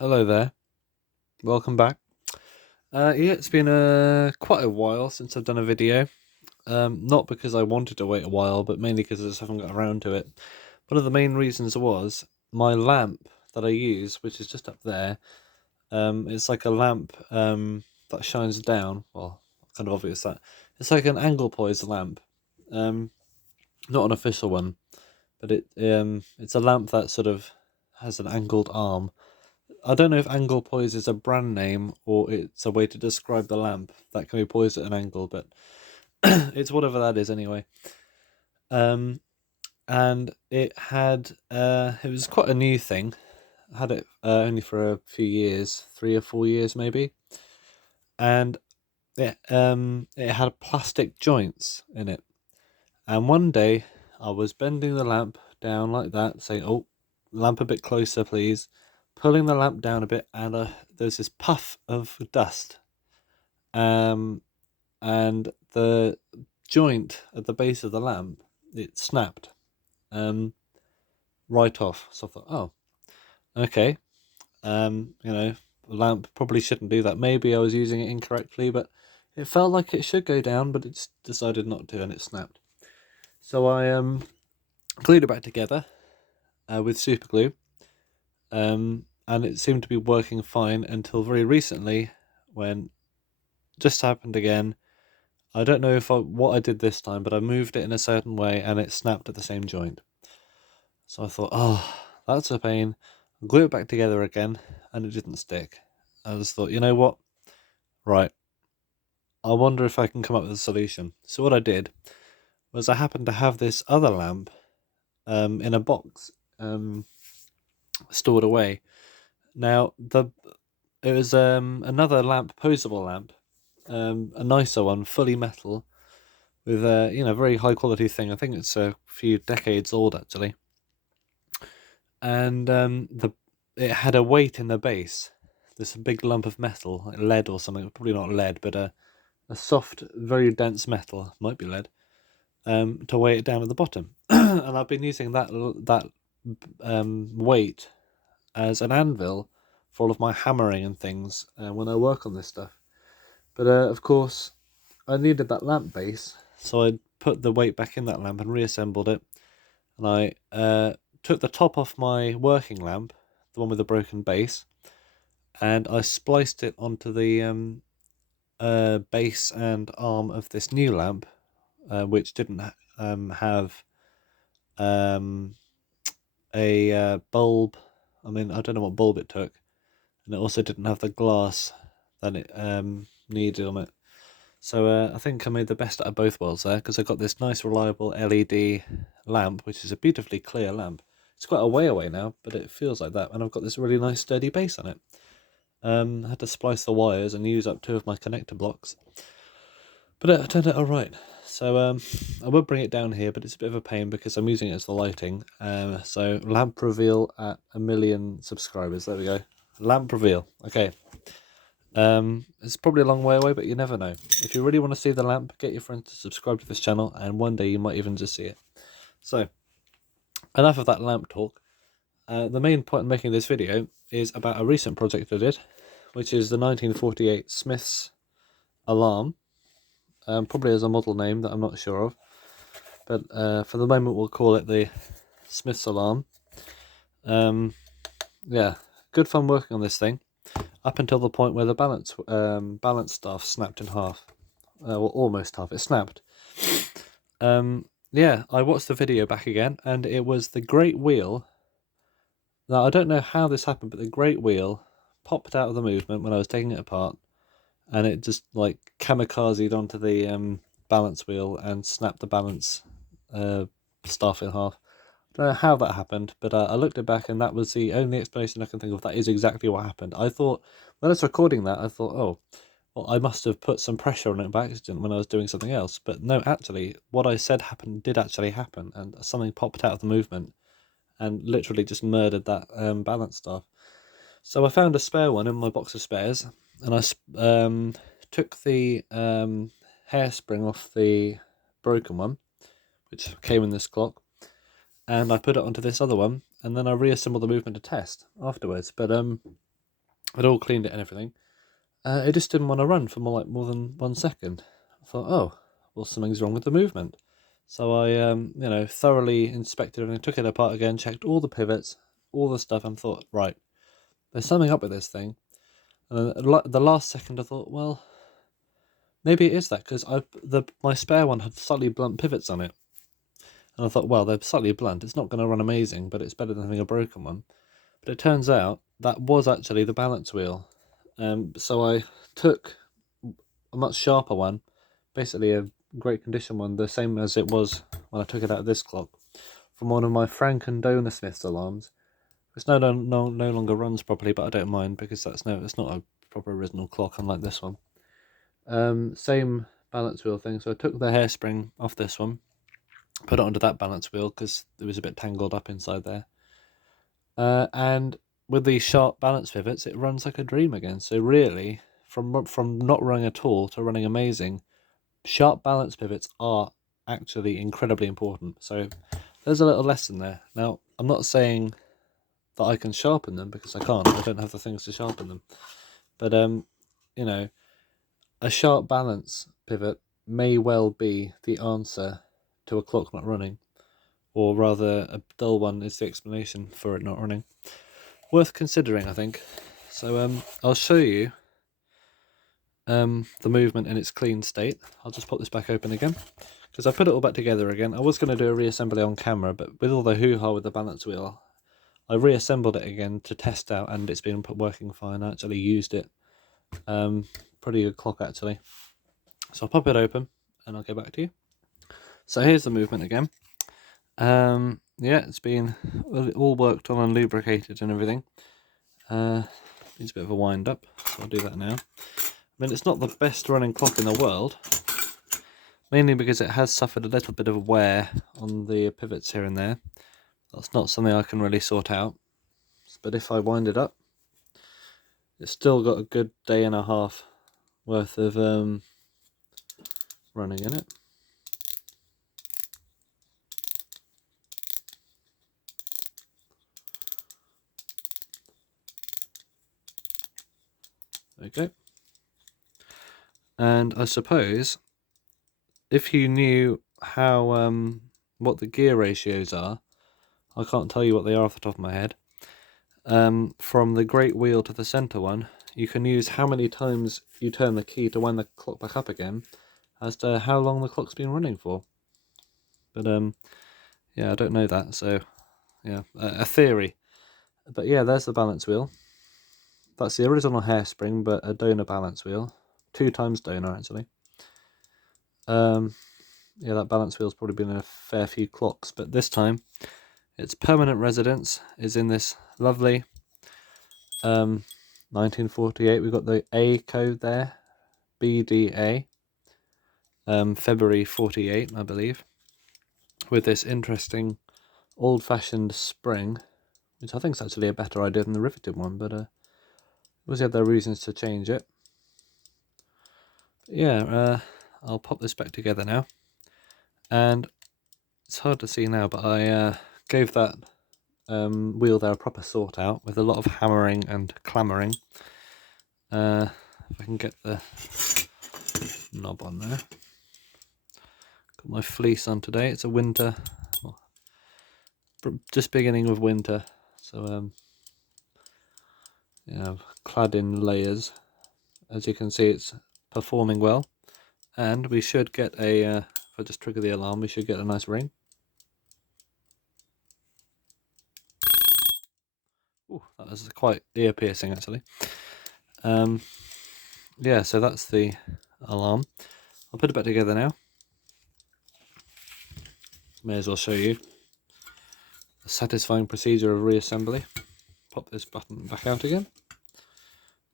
Hello there. Welcome back. Yeah, it's been quite a while since I've done a video. Not because I wanted to wait a while, but mainly because I just haven't got around to it. One of the main reasons was my lamp that I use, which is just up there. It's like a lamp that shines down. Well, kind of obvious that it's like an angle poise lamp. Um, Not an official one, but it's a lamp that sort of has an angled arm. I don't know if angle poise is a brand name or it's a way to describe the lamp that can be poised at an angle, but it's whatever that is anyway. Um, and it was quite a new thing. I had it only for a few years, 3 or 4 years maybe, and it had plastic joints in it. And one day I was bending the lamp down like that, saying, "Oh, lamp a bit closer, please." Pulling the lamp down a bit, and there's this puff of dust, um, and the joint at the base of the lamp it snapped, um, right off. So I thought, oh, okay, the lamp probably shouldn't do that. Maybe I was using it incorrectly, but it felt like it should go down, but it decided not to, and it snapped. So I glued it back together with super glue. And it seemed to be working fine until very recently, when just happened again. I don't know what I did this time, but I moved it in a certain way and it snapped at the same joint. So I thought, oh, that's a pain. Glue it back together again, and it didn't stick. I just thought, you know what? Right, I wonder if I can come up with a solution. So what I did was I happened to have this other lamp in a box stored away. Now it was another lamp, posable lamp, a nicer one, fully metal, with a very high quality thing. I think it's a few decades old actually, and the it had a weight in the base, this big lump of metal, like lead or something. Probably not lead, but a soft, very dense metal, might be lead, to weigh it down at the bottom. And I've been using that weight as an anvil for all of my hammering and things when I work on this stuff. But of course, I needed that lamp base, so I put the weight back in that lamp and reassembled it. And I took the top off my working lamp, the one with the broken base, and I spliced it onto the base and arm of this new lamp, which didn't have um, a bulb. I mean, I don't know what bulb it took, and it also didn't have the glass that it needed on it. So I think I made the best out of both worlds there, because I got this nice reliable LED lamp, which is a beautifully clear lamp. It's quite a way away now, but it feels like that, and I've got this really nice sturdy base on it. I had to splice the wires and use up two of my connector blocks, but it turned out all right. So I would bring it down here, but it's a bit of a pain because I'm using it as the lighting. So lamp reveal at 1 million subscribers. There we go. Lamp reveal. Okay. It's probably a long way away, but you never know. If you really want to see the lamp, get your friends to subscribe to this channel, and one day you might even just see it. So, enough of that lamp talk. The main point in making this video is about a recent project I did, which is the 1948 Smiths alarm. Probably as a model name that I'm not sure of, but for the moment we'll call it the Smiths alarm. Yeah, good fun working on this thing, up until the point where the balance staff snapped in half. Well, almost half. It snapped. Yeah, I watched the video back again, and it was the great wheel. Now, I don't know how this happened, but the great wheel popped out of the movement when I was taking it apart, and it just like kamikazed onto the balance wheel and snapped the balance staff in half. I don't know how that happened, but I looked it back, and that was the only explanation I can think of. That is exactly what happened. I thought, when I was recording that, I thought, oh, well, I must have put some pressure on it by accident when I was doing something else. But no, actually, what I said happened did actually happen, and something popped out of the movement and literally just murdered that balance staff. So I found a spare one in my box of spares, and I took the hairspring off the broken one, which came in this clock, and I put it onto this other one, and then I reassembled the movement to test afterwards. But I'd all cleaned it and everything. It just didn't want to run for more than 1 second. I thought, oh, well, something's wrong with the movement. So I, thoroughly inspected it and took it apart again, checked all the pivots, all the stuff, and thought, right, there's something up with this thing. And then the last second, I thought, well, maybe it is that because my spare one had slightly blunt pivots on it, and I thought, well, they're slightly blunt. It's not going to run amazing, but it's better than having a broken one. But it turns out that was actually the balance wheel. So I took a much sharper one, basically a great condition one, the same as it was when I took it out of this clock, from one of my Frank and Donor Smith's alarms. It's no longer runs properly, but I don't mind because it's not a proper original clock unlike this one. Same balance wheel thing. So I took the hairspring off this one, put it onto that balance wheel because it was a bit tangled up inside there. And with these sharp balance pivots, it runs like a dream again. So really, from not running at all to running amazing, sharp balance pivots are actually incredibly important. So there's a little lesson there. Now, I'm not saying that I can sharpen them because I can't. I don't have the things to sharpen them. But a sharp balance pivot may well be the answer to a clock not running, or rather, a dull one is the explanation for it not running. Worth considering, I think. So I'll show you the movement in its clean state. I'll just pop this back open again because I put it all back together again. I was going to do a reassembly on camera, but with all the hoo-ha with the balance wheel, I reassembled it again to test out, and it's been working fine. I actually used it. Pretty good clock, actually. So I'll pop it open, and I'll get back to you. So here's the movement again. Yeah, it's been all worked on and lubricated and everything. Needs a bit of a wind up, so I'll do that now. I mean, it's not the best running clock in the world, mainly because it has suffered a little bit of wear on the pivots here and there. That's not something I can really sort out. But if I wind it up, it's still got a good day and a half worth of running in it. Okay. And I suppose if you knew how what the gear ratios are, I can't tell you what they are off the top of my head. From the great wheel to the center one, you can use how many times you turn the key to wind the clock back up again as to how long the clock's been running for. But yeah, I don't know that, so yeah, a theory. But yeah, there's the balance wheel. That's the original hairspring, but a donor balance wheel. 2 times donor, actually. Yeah, that balance wheel's probably been in a fair few clocks, but this time its permanent residence is in this lovely 1948. We've got the A code there, BDA, February 48, I believe, with this interesting old-fashioned spring, which I think is actually a better idea than the riveted one, but obviously had their reasons to change it. Yeah, I'll pop this back together now, and it's hard to see now, but I gave that wheel there a proper sort out with a lot of hammering and clambering. If I can get the knob on there. Got my fleece on today. It's a winter, well, just beginning of winter, so yeah, clad in layers. As you can see, it's performing well, and we should get a. If I just trigger the alarm, we should get a nice ring. Ooh, that was quite ear piercing, actually. Yeah, so that's the alarm. I'll put it back together now. May as well show you the satisfying procedure of reassembly. Pop this button back out again.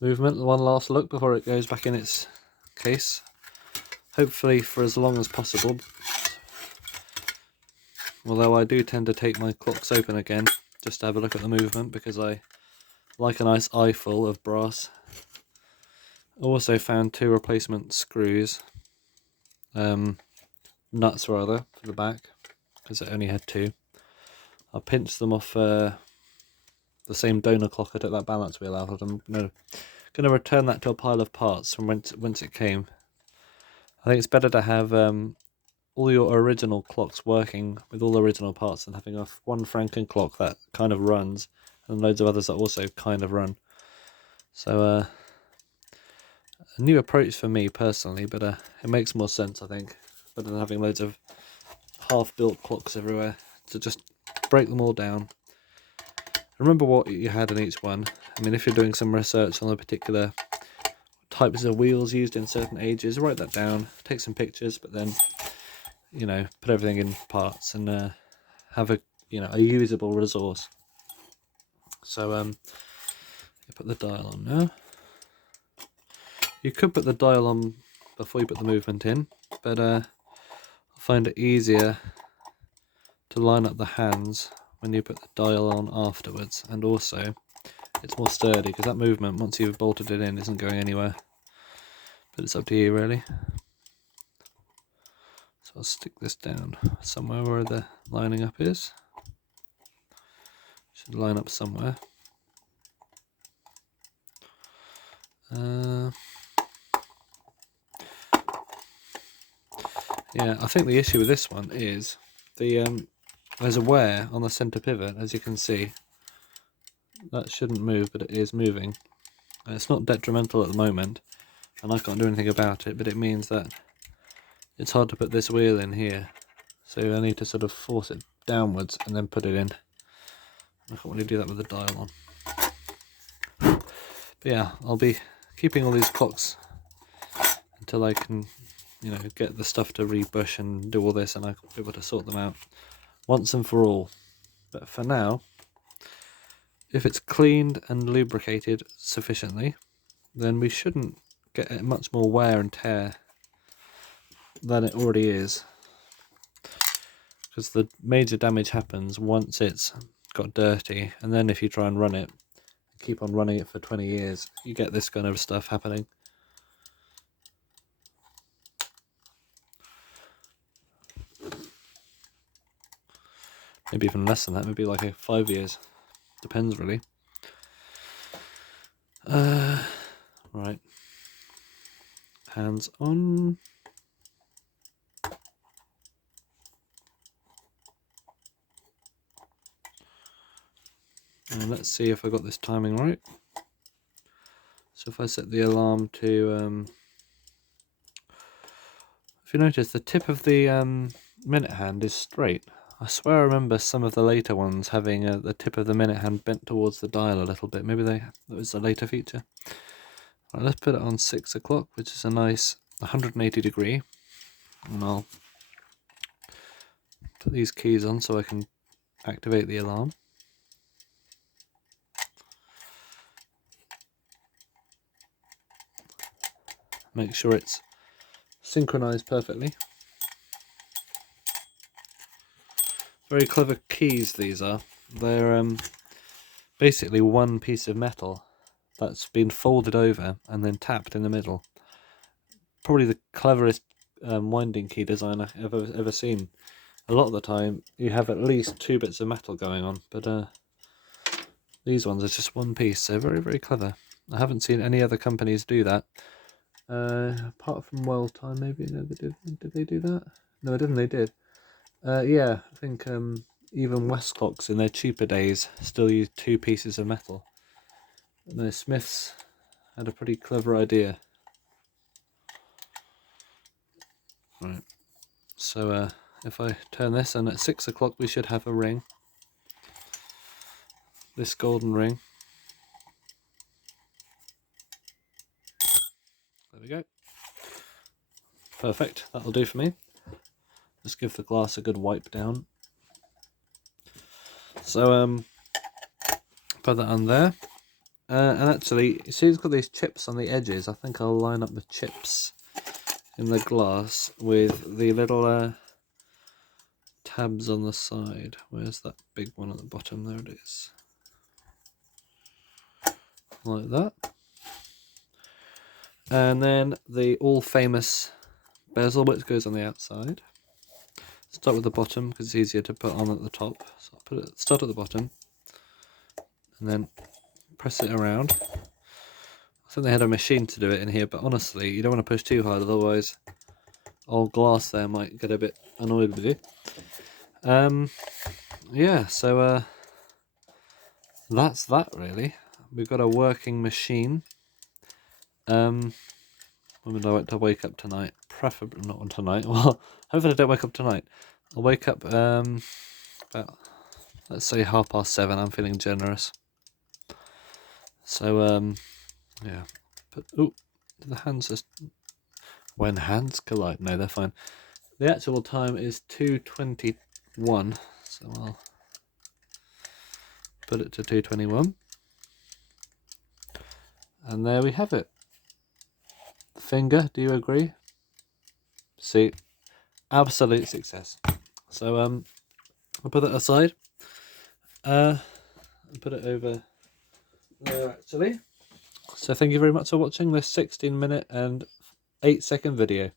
Movement, one last look before it goes back in its case. Hopefully for as long as possible. Although I do tend to take my clocks open again just to have a look at the movement because I like a nice eyeful of brass. Also found 2 replacement screws, nuts rather, for the back because it only had 2. I pinched them off the the same donor clock I took that balance wheel out of. I'm gonna return that to a pile of parts from whence it came. I think it's better to have all your original clocks working with all original parts than having one Franken clock that kind of runs and loads of others that also kind of run. So a new approach for me personally, but it makes more sense, I think, better than having loads of half-built clocks everywhere. To just break them all down. Remember what you had in each one. I mean, if you're doing some research on a particular types of wheels used in certain ages, write that down, take some pictures, but then, you know, put everything in parts and have a usable resource. So you put the dial on now. You could put the dial on before you put the movement in, but I find it easier to line up the hands when you put the dial on afterwards, and also it's more sturdy because that movement, once you've bolted it in, isn't going anywhere. But it's up to you, really. So I'll stick this down somewhere where the lining up is. Should line up somewhere. Yeah, I think the issue with this one is there's a wear on the center pivot, as you can see. That shouldn't move, but it is moving. And it's not detrimental at the moment, and I can't do anything about it, but it means that it's hard to put this wheel in here. So I need to sort of force it downwards and then put it in. I can't really do that with the dial on. But yeah, I'll be keeping all these clocks until I can, get the stuff to rebush and do all this, and I'll be able to sort them out once and for all. But for now, if it's cleaned and lubricated sufficiently, then we shouldn't get much more wear and tear than it already is. Because the major damage happens once it's got dirty, and then if you try and run it, keep on running it for 20 years, you get this kind of stuff happening. Maybe even less than that, maybe like 5 years. Depends, really. Right. Hands on. And let's see if I got this timing right. So if I set the alarm to, if you notice, the tip of the minute hand is straight. I swear I remember some of the later ones having the tip of the minute hand bent towards the dial a little bit. Maybe that was a later feature. Right, let's put it on 6 o'clock, which is a nice 180 degree. And I'll put these keys on so I can activate the alarm. Make sure it's synchronized perfectly. Very clever keys these are. They're basically one piece of metal that's been folded over and then tapped in the middle. Probably the cleverest winding key design I've ever seen. A lot of the time you have at least 2 bits of metal going on, but these ones are just one piece, so very, very clever. I haven't seen any other companies do that. Apart from World Time, maybe. No, they did. Did they do that? No, I didn't. They did. Yeah, I think even Westclocks in their cheaper days still use 2 pieces of metal. No, Smiths had a pretty clever idea. Right. So if I turn this, and at 6 o'clock we should have a ring. This golden ring. There we go. Perfect, that'll do for me. Just give the glass a good wipe down. So put that on there. And actually, you see it's got these chips on the edges. I think I'll line up the chips in the glass with the little tabs on the side. Where's that big one at the bottom? There it is. Like that. And then the all-famous bezel, which goes on the outside. Start with the bottom because it's easier to put on at the top. So I'll start at the bottom and then press it around. I think they had a machine to do it in here, but honestly, you don't want to push too hard, otherwise old glass there might get a bit annoyed with you. Yeah, so that's that really. We've got a working machine. When would I like to wake up tonight? Preferably not on tonight. Well, hopefully I don't wake up tonight. I'll wake up about, let's say 7:30. I'm feeling generous. So yeah. But oh, the hands just when hands collide. No, they're fine. The actual time is 2:21. So I'll put it to 2:21. And there we have it. Finger, do you agree? See, absolute success. So I'll put that aside. I'll put it over there actually. So thank you very much for watching this 16-minute and 8-second video.